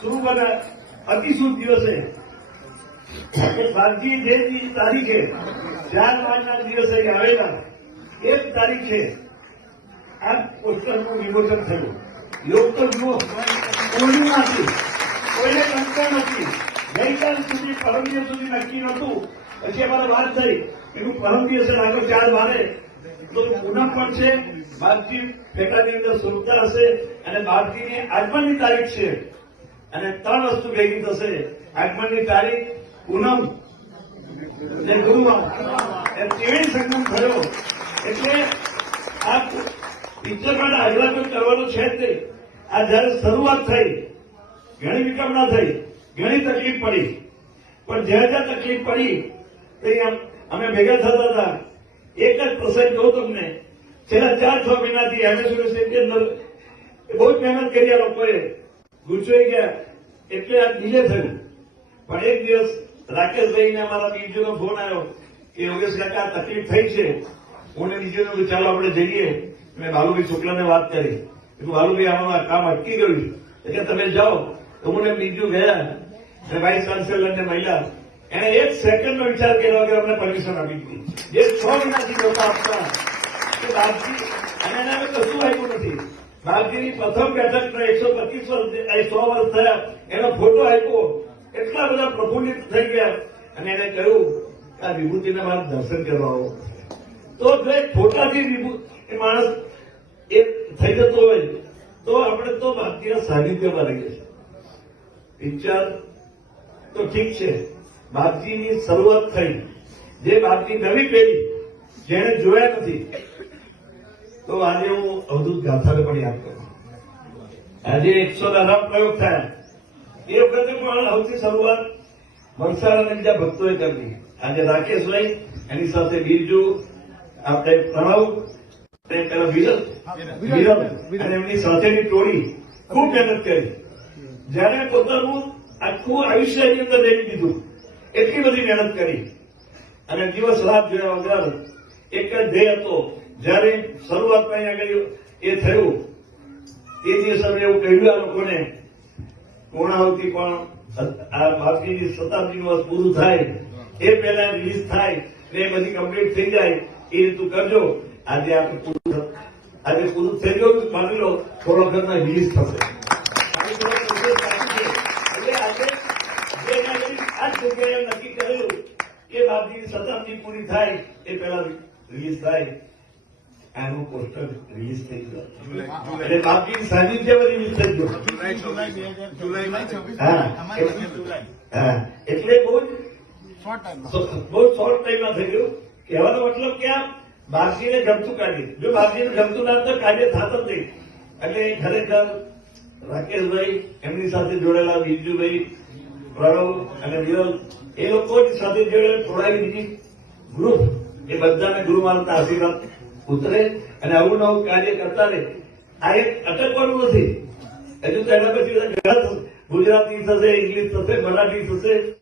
શુભ અને અતિશુભ દિવસે ભારતીય જે તારીખે 4 માર્ચના દિવસે આવેલા 1 તારીખે આ પોસ્ટરનું વિમોચન થયું. યોગ તો જુઓ, પૂર્ણિમાથી કોઈને કંકણ નથી. ગઈકાલ સુધી પરમ દિવસ સુધી નક્કી નહોતું. પછી અમારે વાત થઈ એનું પરમ દિવસે લાગ્યો 4 વારે તો પૂનમ પણ છે. બાપજી પેટાની અંદર સુરતા હશે અને બાપજીની આગમનની તારીખ છે અને 3 વસ્તુ ભેગી થશે. આગમનની તારીખ, પૂનમ ને ગુરુવાર, એ ત્રિવેણી સંગમ થયો. એટલે આ પિક્ચરમાં આગલા કોઈ કરવાનું છે જ નહીં. આ જયારે શરૂઆત થઈ ઘણી વિકમણા થઈ, ઘણી તકલીફ પડી, પણ જ્યાં જ્યાં તકલીફ પડી ત્યાં અમે ભેગા થતા હતા. એક જ પ્રસંગ કહું તમને, છેલ્લા 4-6 મહિનાથી એમએસ યુનિવર્સિટી અંદર બહુ જ મહેનત કરી. આ લોકોએ ગુચવાઈ ગયા એટલે આ ડીલે થયું. પણ એક દિવસ રાકેશભાઈને અમારા બીજુનો ફોન આવ્યો કે યોગેશ કાકા આ તકલીફ થઈ છે. હું બીજુને ચાલો આપણે જઈએ. મેં બાલુભાઈ શુક્લાને વાત કરી, બાલુભાઈ આમાં કામ અટકી ગયું એટલે તમે જાઓ. તો હું બીજું ગયા અને વાઇસ ચાન્સેલરને મહિલા એને 1 સેકન્ડનો વિચાર કર્યો કે અમને પરમિશન આપી દીધી. જે 6 મહિનાથી લોકો આપતા કે બાપજી, અને એને હવે કશું આપ્યું નથી. બાપજીની પ્રથમ બેઠકના 125 વર્ષ 100 વર્ષ થયા એનો ફોટો આપ્યો. એટલા બધા પ્રફુલ્લિત થઈ ગયા અને એને કહ્યું કે આ વિભૂતિને મારે દર્શન કરવા આવો. તો જો એક ફોટાથી એ માણસ એ થઈ જતો હોય તો આપણે તો બાપજીના સાનિધ્યમાં રહીએ છીએ. પિક્ચર તો ઠીક છે, બાપજીની શરૂઆત થઈ. જે બાપજી નવી પેઢી જેને જોયા નથી, તો આજે હું અવધૂત ગાથાને પણ યાદ કરું. આજે 118 પ્રયોગ થયા. એ વખતે પણ સૌથી શરૂઆત વરસાદ અને બીજા ભક્તોએ કરી. આજે રાકેશ લઈ એની સાથે બીરજુ, આપણે પ્રણવ, વિરલ અને એમની સાથેની ટોળી ખૂબ મહેનત કરી. જયારે પોતાનું આખું આયુષ્ય એની અંદર લઈ દીધું, એટલી બધી મહેનત કરી અને દિવસ રાત જોયા વગર એક જ ધ્યેય હતો. જયારે શરૂઆતમાં અહીંયા એ થયું એ દિવસે અમે એવું કહ્યું આ લોકોને, પૂર્ણાહુતિ પણ આ બાપજીની શતાબ્દીનું વર્ષ પૂરું થાય એ પહેલા રિલીઝ થાય ને એ બધી કમ્પ્લીટ થઈ જાય એ રીતું કરજો. આજે આપણે પૂરું થઈ ગયું, માની લો થોડો વખતમાં રિલીઝ થશે. એટલે આજે આ જગ્યાએ નક્કી કર્યું કે બાપજીની શતાબ્દી પૂરી થાય એ પહેલા રિલીઝ થાય. આનું પોસ્ટર રિલીઝ થઈ ગયું એટલે બાપજીની સાનિધ્યમાં રિલીઝ થઈ ગયું. એટલે બહુ શોર્ટ ટાઈમમાં થઈ ગયું. કહેવાનો મતલબ કે આ બાપજીને ગમતું કાર્ય, જો બાપજીને ગમતું ના તો કાર્ય થત જ નહીં. એટલે ખરેખર રાકેશભાઈ, એમની સાથે જોડેલા બીરજુભાઈ, પ્રણવ અને વિરલ, એ લોકોની સાથે જોડેલા થોડાની બીજી ગ્રુપ, એ બધાને ગુરુ માનતા આશીર્વાદ ઉતરે અને આવું નવું કાર્ય કરતા રહે. આ એક અટકવાનું નથી. હજુ તો એના પછી ગુજરાતી થશે, ઇંગ્લિશ થશે, મરાઠી થશે.